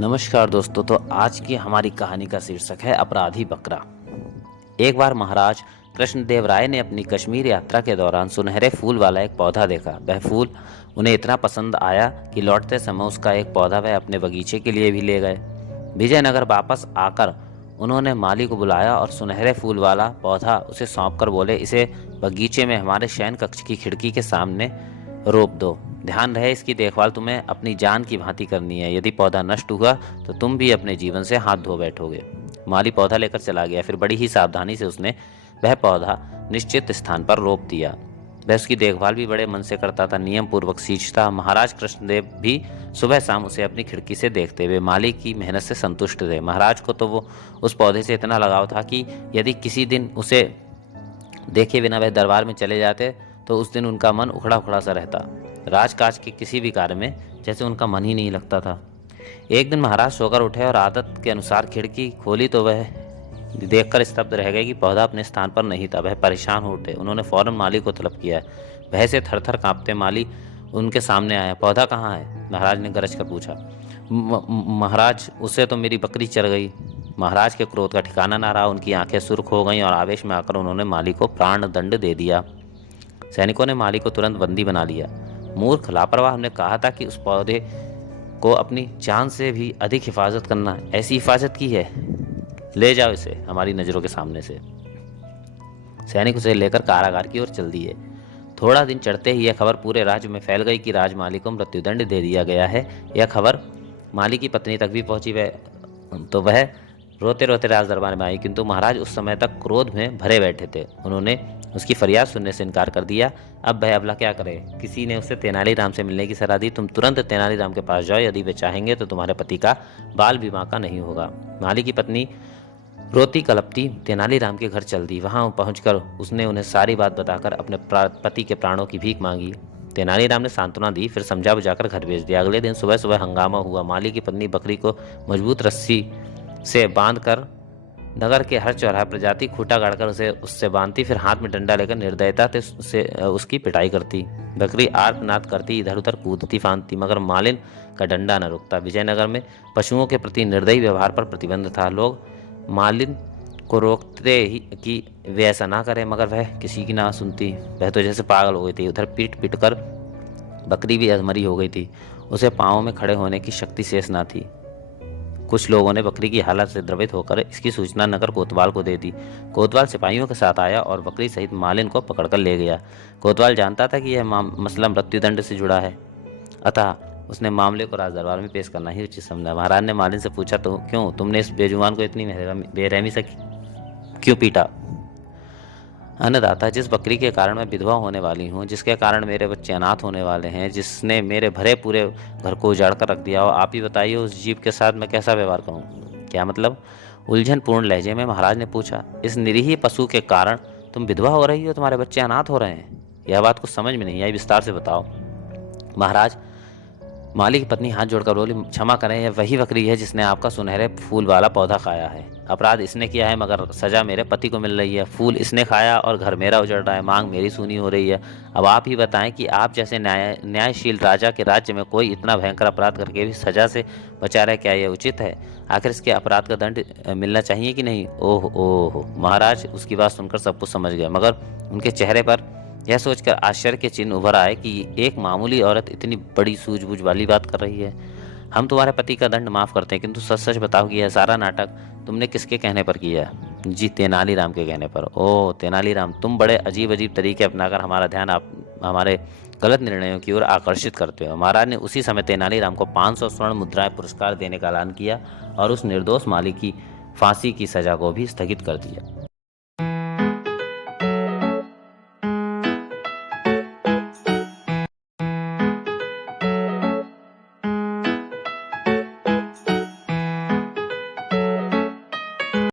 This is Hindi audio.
नमस्कार दोस्तों। तो आज की हमारी कहानी का शीर्षक है अपराधी बकरा। एक बार महाराज कृष्णदेव राय ने अपनी कश्मीर यात्रा के दौरान सुनहरे फूल वाला एक पौधा देखा। वह फूल उन्हें इतना पसंद आया कि लौटते समय उसका एक पौधा वह अपने बगीचे के लिए भी ले गए। विजयनगर वापस आकर उन्होंने माली को बुलाया और सुनहरे फूल वाला पौधा उसे सौंपकर बोले, इसे बगीचे में हमारे शयन कक्ष की खिड़की के सामने रोप दो। ध्यान रहे, इसकी देखभाल तुम्हें अपनी जान की भांति करनी है। यदि पौधा नष्ट हुआ तो तुम भी अपने जीवन से हाथ धो बैठोगे। माली पौधा लेकर चला गया। फिर बड़ी ही सावधानी से उसने वह पौधा निश्चित स्थान पर रोप दिया। वह उसकी देखभाल भी बड़े मन से करता था, नियम पूर्वक सींचता। महाराज कृष्णदेव भी सुबह शाम उसे अपनी खिड़की से देखते हुए माली की मेहनत से संतुष्ट थे। महाराज को तो वो उस पौधे से इतना लगाव था कि यदि किसी दिन उसे देखे बिना वह दरबार में चले जाते तो उस दिन उनका मन उखड़ा उखड़ा सा रहता। राजकाज के किसी भी कार्य में जैसे उनका मन ही नहीं लगता था। एक दिन महाराज सोकर उठे और आदत के अनुसार खिड़की खोली तो वह देखकर स्तब्ध रह गए कि पौधा अपने स्थान पर नहीं था। वह परेशान हो उठे। उन्होंने फौरन माली को तलब किया। भय से थरथर कांपते माली उनके सामने आया। पौधा कहाँ है? महाराज ने गरज कर पूछा। महाराज, उससे तो मेरी बकरी चर गई। महाराज के क्रोध का ठिकाना ना रहा। उनकी आंखें सुर्ख हो गईं और आवेश में आकर उन्होंने माली को प्राण दंड दे दिया। सैनिकों ने माली को तुरंत बंदी बना लिया। मूर्ख, लापरवाह, हमने कहा था कि उस पौधे को अपनी जान से भी अधिक हिफाजत करना। ऐसी हिफाजत की है, ले जाओ इसे हमारी नजरों के सामने से। सैनिक उसे लेकर कारागार की ओर चल दिए। थोड़ा दिन चढ़ते ही यह खबर पूरे राज्य में फैल गई कि राजमाली को मृत्युदंड दे दिया गया है। यह खबर माली की पत्नी तक भी पहुंची। वह रोते रोते राज दरबार में आई, किंतु महाराज उस समय तक क्रोध में भरे बैठे थे। उन्होंने उसकी फरियाद सुनने से इनकार कर दिया। अब वह अबला क्या करे? किसी ने उसे तेनालीराम से मिलने की सलाह दी। तुम तुरंत तेनालीराम के पास जाओ, यदि वे चाहेंगे तो तुम्हारे पति का बाल विवाह का नहीं होगा। माली की पत्नी रोती कलपती तेनालीराम के घर चल दी। वहां पहुंचकर उसने उन्हें सारी बात बताकर अपने पति के प्राणों की भीख मांगी। तेनालीराम ने सांत्वना दी, फिर समझा बुझाकर घर भेज दिया। अगले दिन सुबह सुबह हंगामा हुआ। माली की पत्नी बकरी को मजबूत रस्सी से बांधकर नगर के हर चौराहे पर जाती, खूंटा गाड़कर उसे उससे बांधती, फिर हाथ में डंडा लेकर निर्दयता से उसकी पिटाई करती। बकरी आर्तनाद करती, इधर उधर कूदती फांदती, मगर मालिन का डंडा न रुकता। विजयनगर में पशुओं के प्रति निर्दयी व्यवहार पर प्रतिबंध था। लोग मालिन को रोकते ही कि वे ऐसा ना करें, मगर वह किसी की ना सुनती। वह तो जैसे पागल हो गई थी। उधर पीट पीट कर बकरी भी अधमरी हो गई थी। उसे पाँव में खड़े होने की शक्ति शेष ना थी। कुछ लोगों ने बकरी की हालत से द्रवित होकर इसकी सूचना नगर कोतवाल को दे दी। कोतवाल सिपाहियों के साथ आया और बकरी सहित मालिन को पकड़कर ले गया। कोतवाल जानता था कि यह मसला मृत्युदंड से जुड़ा है, अतः उसने मामले को राज दरबार में पेश करना ही उचित समझा। महाराज ने मालिन से पूछा, तो क्यों तुमने इस बेजुबान को इतनी बेरहमी से क्यों पीटा? अन्नदाता, जिस बकरी के कारण मैं विधवा होने वाली हूँ, जिसके कारण मेरे बच्चे अनाथ होने वाले हैं, जिसने मेरे भरे पूरे घर को उजाड़ कर रख दिया हो, आप ही बताइए उस जीव के साथ मैं कैसा व्यवहार करूँ? क्या मतलब? उलझन पूर्ण लहजे में महाराज ने पूछा। इस निरीह पशु के कारण तुम विधवा हो रही हो, तुम्हारे बच्चे अनाथ हो रहे हैं। यह बात कुछ समझ में नहीं आई, विस्तार से बताओ। महाराज, माली की पत्नी हाथ जोड़कर बोली, क्षमा करें, यह वही बकरी है जिसने आपका सुनहरे फूल वाला पौधा खाया है। अपराध इसने किया है, मगर सजा मेरे पति को मिल रही है। फूल इसने खाया और घर मेरा उजड़ रहा है, मांग मेरी सूनी हो रही है। अब आप ही बताएं कि आप जैसे न्यायशील राजा के राज्य में कोई इतना भयंकर अपराध करके भी सजा से बचा रहे, क्या यह उचित है? आखिर इसके अपराध का दंड मिलना चाहिए कि नहीं? ओह ओह, महाराज उसकी बात सुनकर सब कुछ समझ गए, मगर उनके चेहरे पर यह सोचकर आश्चर्य के चिन्ह उभर आए कि एक मामूली औरत इतनी बड़ी सूझबूझ वाली बात कर रही है। हम तुम्हारे पति का दंड माफ करते हैं, किंतु सच सच बताओ कि यह सारा नाटक तुमने किसके कहने पर किया? जी, तेनालीराम के कहने पर। ओह तेनालीराम, तुम बड़े अजीब अजीब तरीके अपनाकर हमारा ध्यान आप हमारे गलत निर्णयों की ओर आकर्षित करते हो। महाराज ने उसी समय तेनालीराम को 500 स्वर्ण मुद्राएं पुरस्कार देने का ऐलान किया और उस निर्दोष माली की फांसी की सजा को भी स्थगित कर दिया।